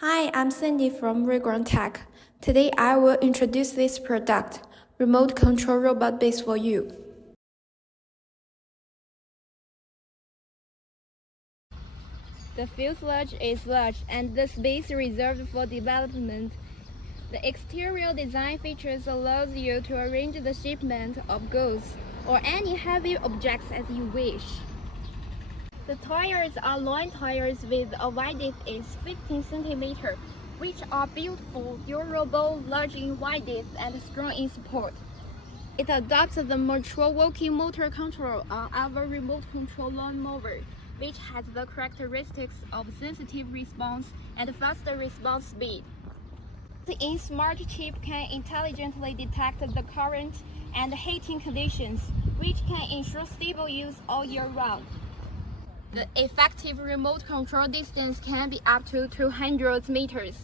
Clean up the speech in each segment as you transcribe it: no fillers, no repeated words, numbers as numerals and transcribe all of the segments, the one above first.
Hi, I'm Cindy from Vigorun-Tech. Today I will introduce this product, remote control robot base for you. The fuselage is large and the space reserved for development. The exterior design features allows you to arrange the shipment of goods or any heavy objects as you wish. The tires are long tires with a width is 15 cm, which are built for durable, large in width and strong in support. It adopts the mature walking motor control on our remote control lawn mower, which has the characteristics of sensitive response and faster response speed. The smart chip can intelligently detect the current and heating conditions, which can ensure stable use all year round. The effective remote control distance can be up to 200 meters.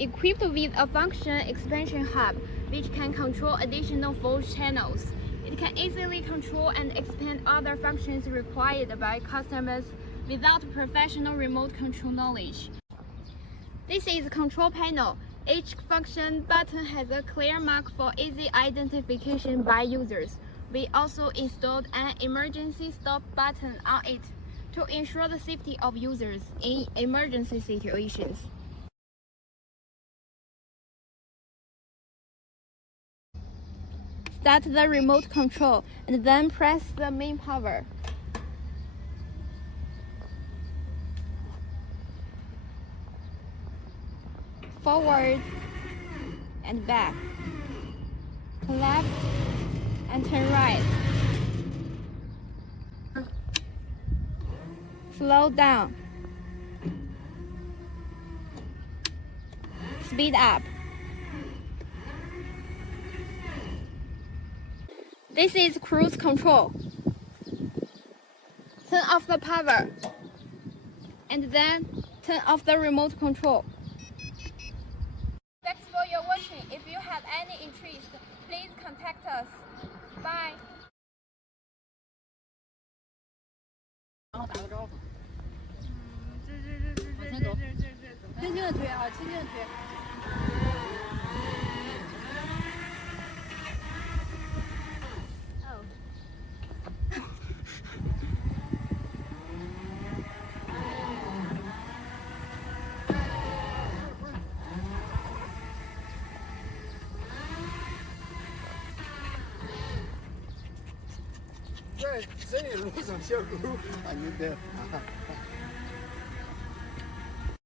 Equipped with a function expansion hub, which can control additional 4 channels. It can easily control and expand other functions required by customers without professional remote control knowledge. This is a control panel. Each function button has a clear mark for easy identification by users. We also installed an emergency stop button on it to ensure the safety of users in emergency situations. Start the remote control and then press the main power. Forward and back. Turn left and turn right. Slow down. Speed up. This is cruise control. Turn off the power and then turn off the remote control. Thanks for your watching. If you have any interest, please contact us. Bye. 然后打个招呼。往前走，轻轻的推啊，轻轻的推。这有那种小狗，啊，你得。